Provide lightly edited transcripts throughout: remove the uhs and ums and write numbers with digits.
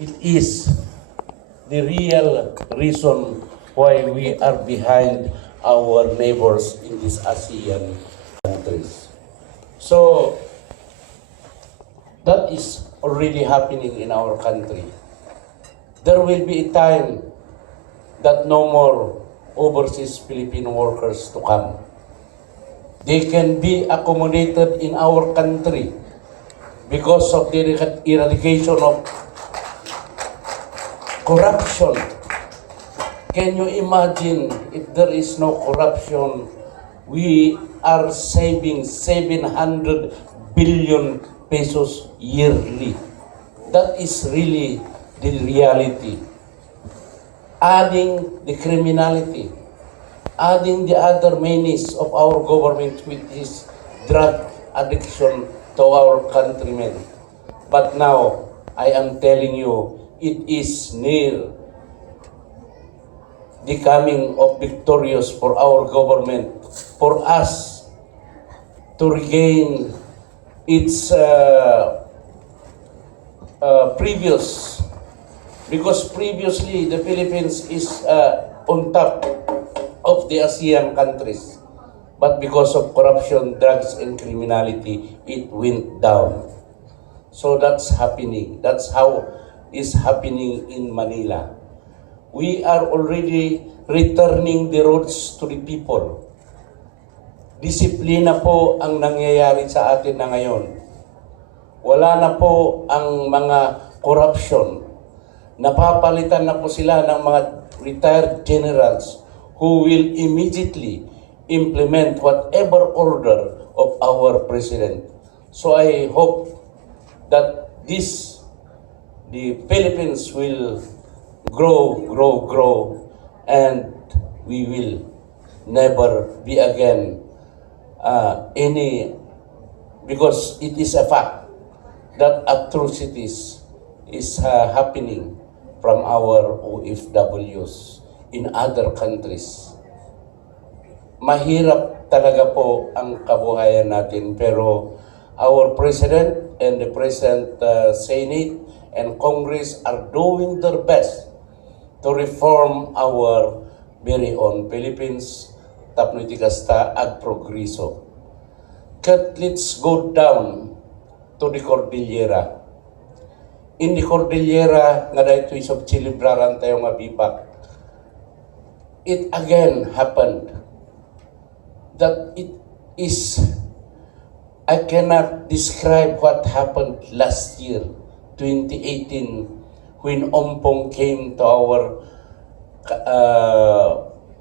It is the real reason why we are behind our neighbors in these ASEAN countries. So, that is already happening in our country. There will be a time that no more overseas Filipino workers to come. They can be accommodated in our country because of the eradication of corruption. Can you imagine if there is no corruption? We are saving 700 billion pesos yearly. That is really the reality. Adding the criminality, adding the other menace of our government with his drug addiction to our countrymen. But now, I am telling you, it is near the coming of victorious for our government, for us to regain its previous, because previously the Philippines is on top of the ASEAN countries. But because of corruption, drugs, and criminality, it went down. So that's happening. That's how it's happening in Manila. We are already returning the roads to the people. Disiplina po ang nangyayari sa atin na ngayon. Wala na po ang mga corruption. Napapalitan na po sila ng mga retired generals who will immediately implement whatever order of our president. So I hope that the Philippines will grow, and we will never be again because it is a fact that atrocities is happening from our OFWs in other countries. Mahirap talaga po ang kabuhayan natin, pero our President and the President Senate and Congress are doing their best to reform our very own Philippines, tapno iti kasta ag progreso. Kat let's go down to the Cordillera. In the Cordillera, nga dahito isog celebraran tayo nga BIBAK, it again happened that it is, I cannot describe what happened last year, 2018, when Ompong came to our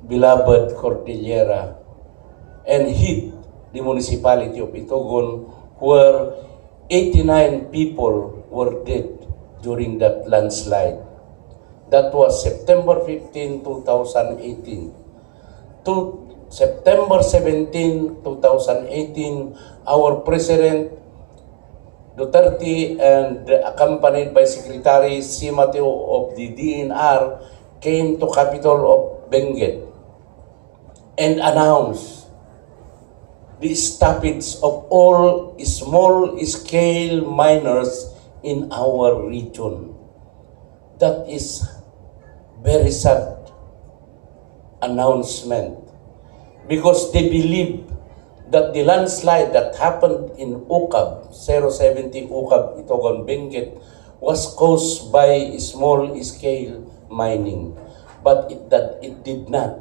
beloved Cordillera and hit the municipality of Itogon, where 89 people were dead during that landslide. That was September 15, 2018. To September 17, 2018, our President Duterte and accompanied by Secretary C. Mateo of the DNR came to capital of Benguet and announced the stoppage of all small-scale miners in our region. That is very sad announcement, because they believe that the landslide that happened in Ukab, 070 Ukab, Itogon, Benguet, was caused by small-scale mining. But it did not.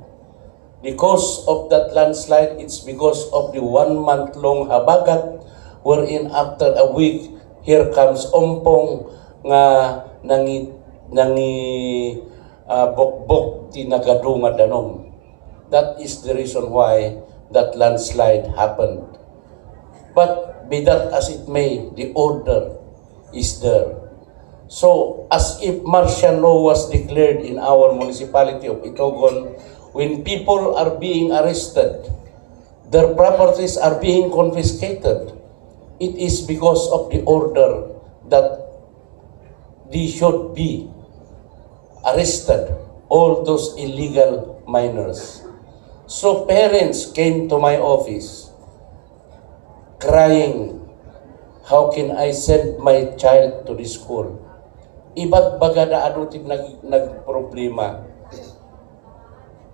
The cause of that landslide, it's because of the 1-month-long habagat, wherein after a week, here comes Ompong nga bokbok tinagadunga danom. That is the reason why that landslide happened. But be that as it may, the order is there. So, as if martial law was declared in our municipality of Itogon, when people are being arrested, their properties are being confiscated, it is because of the order that they should be arrested, all those illegal miners. So parents came to my office crying, how can I send my child to the school? ibagbaga na adutin nagproblema.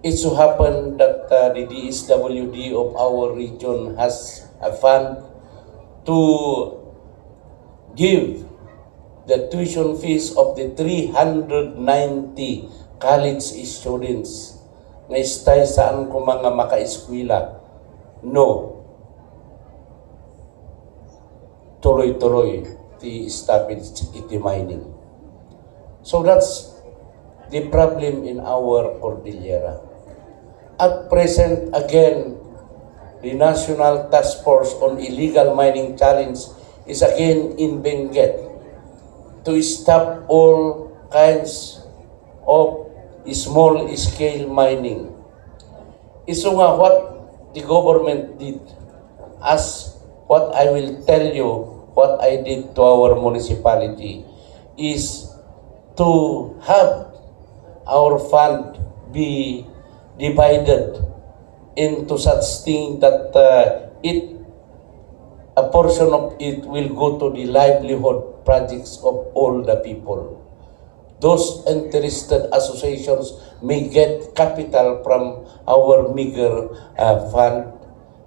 It so happen that the DSWD of our region has a fund to give the tuition fees of the 390 college students na stay saan ko mga maka-eskwela. No. Tuloy-tuloy the established iti mining. So that's the problem in our Cordillera. At present, again, the National Task Force on Illegal Mining Challenge is again in Benguet to stop all kinds of small-scale mining. Iso nga what the government did, as what I will tell you, what I did to our municipality, is to have our fund be divided into such thing that a portion of it will go to the livelihood projects of all the people. Those interested associations may get capital from our meager fund,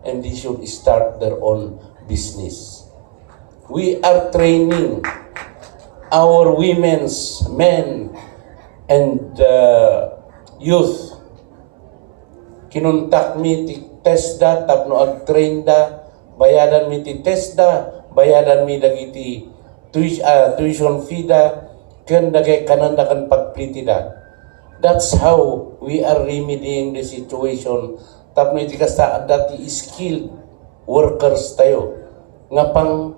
and they should start their own business. We are training our women's, men, and youth. Kinuntak mi ti TESDA, tapno ag-train da, bayadan mi ti TESDA, bayadan mi dagiti tuition fee da, ken dagay kananda kan pagpliti da. That's how we are remedying the situation. Tapno iti kasta dati skilled workers tayo, nga pang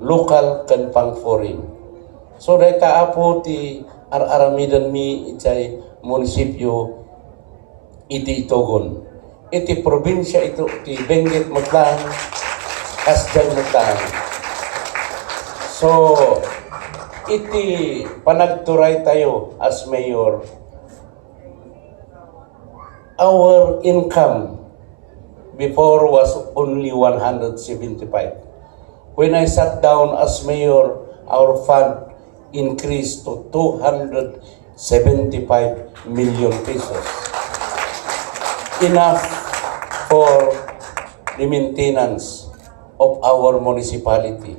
local kan pang foreign. So dahil taapo ti aramidan mi itay munisipyo iti Itogon. Iti probinsya ito, iti Benguet Matlaan, Kasdan Matlaan. So, iti panagturay tayo as mayor, our income before was only 175. When I sat down as mayor, our fund increased to 275 million pesos. Enough for the maintenance of our municipality.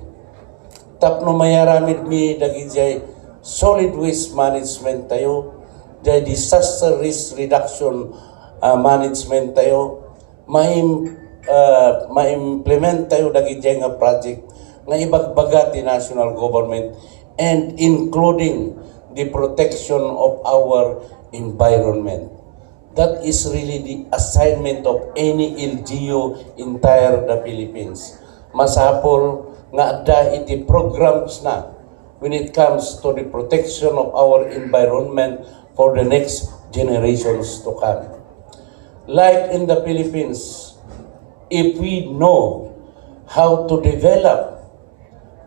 Tapno mayaramid mi dagiti solid waste management tayo, the disaster risk reduction management tayo, ma-implement tayo dagiti nga project nga ibagbaga ti national government, and including the protection of our environment. That is really the assignment of any LGU entire the Philippines. Masapol nga adda iti programs na when it comes to the protection of our environment for the next generations to come. Like in the Philippines, if we know how to develop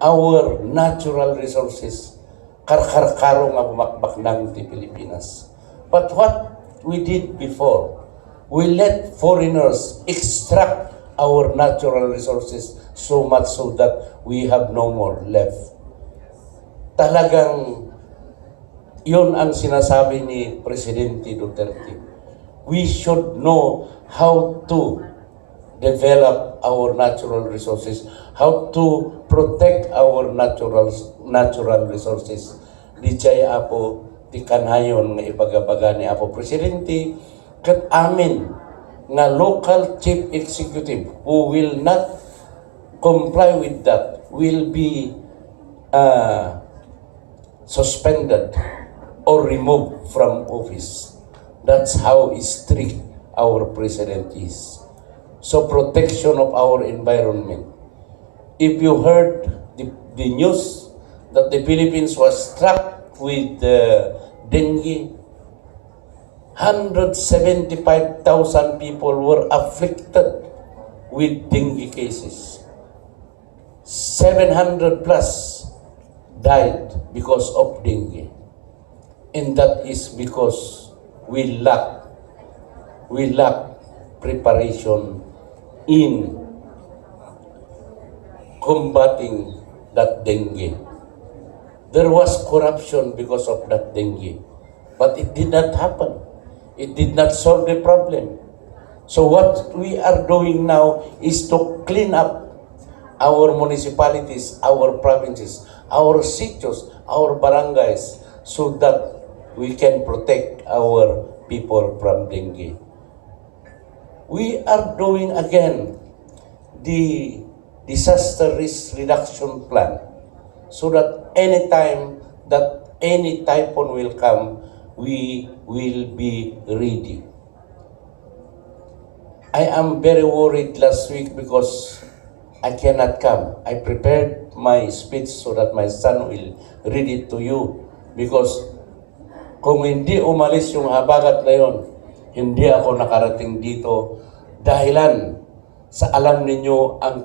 our natural resources, karkar-karo nga bumakbak ng ti Pilipinas. But what we did before, we let foreigners extract our natural resources so much so that we have no more left. Talagang yun ang sinasabi ni Presidente Duterte. We should know how to develop our natural resources, how to protect our natural resources. Di jay apo ti kanayon nga ibagabaga ni Apo Presidente ket amin nga local chief executive who will not comply with that will be suspended or removed from office. That's how strict our president is. So protection of our environment. If you heard the news that the Philippines was struck with dengue, 175,000 people were afflicted with dengue cases. 700 plus died because of dengue. And that is because we lack preparation in combating that dengue. there was corruption because of that dengue. But it did not happen. It did not solve the problem. So what we are doing now is to clean up our municipalities, our provinces, our sitios, our barangays, so that we can protect our people from dengue. We are doing again the disaster risk reduction plan, so that anytime that any typhoon will come, we will be ready. I am very worried last week because I cannot come. I prepared my speech so that my son will read it to you, because kung hindi umalis yung habagat na yon, hindi ako nakarating dito dahilan sa alam ninyo ang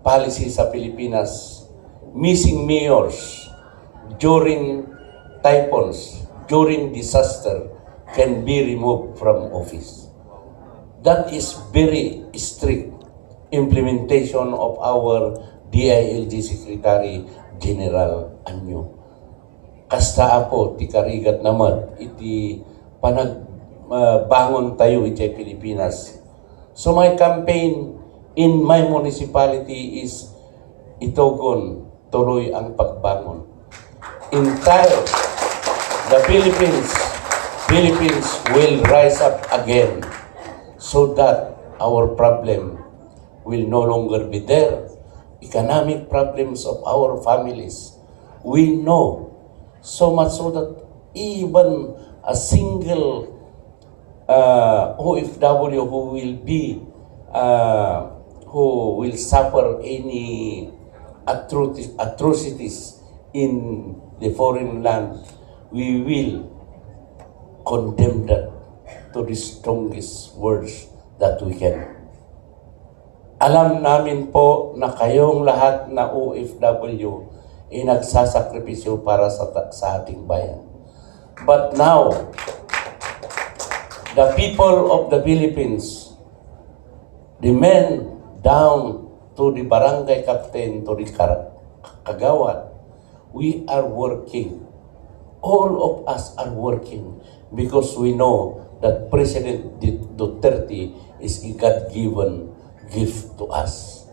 policy sa Pilipinas. Missing mayors during typhoons, during disaster, can be removed from office. That is very strict implementation of our DILG Secretary General Anyo. Kasta apo ti karigat naman iti bangon tayo iti Pilipinas. So my campaign in my municipality is itogon tuloy ang pagbangon. Entire the Philippines will rise up again, so that our problem will no longer be there. Economic problems of our families, we know so much so that even a single OFW who will suffer any atrocities in the foreign land, we will condemn that to the strongest words that we can. Alam namin po na kayong lahat na OFW ay nagsasakripisyo para sa ating bayan. But now, the people of the Philippines, the men down to the barangay captain, to the kagawad, we are working. All of us are working because we know that President Duterte is a God-given gift to us,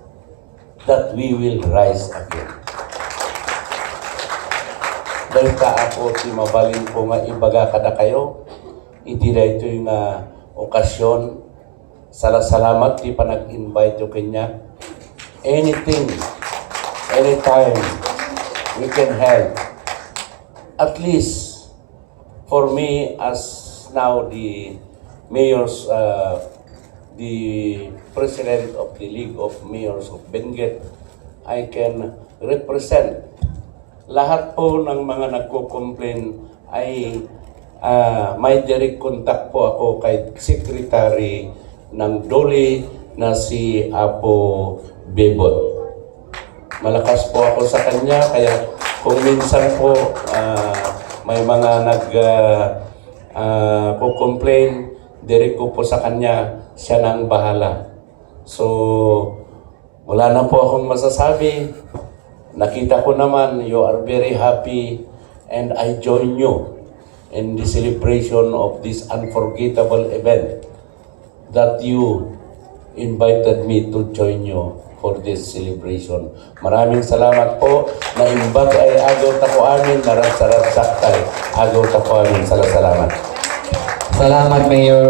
that we will rise again. Dahil ako ti mabalin ko nga ibaga kada kayo, iti na ito yung okasyon. Salamat ti panag-invite yung kanya. Anything, anytime, we can help. At least, for me as now the mayors, the president of the League of Mayors of Benguet, I can represent lahat po ng mga nagko-complain ay may direct contact po ako kay Secretary ng Dole na si Apo Bebot. Malakas po ako sa kanya, kaya kung minsan po may mga nag-complain, direct ko po sa kanya, siya na ang bahala. So, wala na po akong masasabi. Nakita ko naman, you are very happy, and I join you in the celebration of this unforgettable event that you invited me to join you for this celebration. Maraming salamat po. Na-imbag ay agaw tako amin, narat-sarat saktay. Agaw tako amin. Salamat. Salamat, Mayor.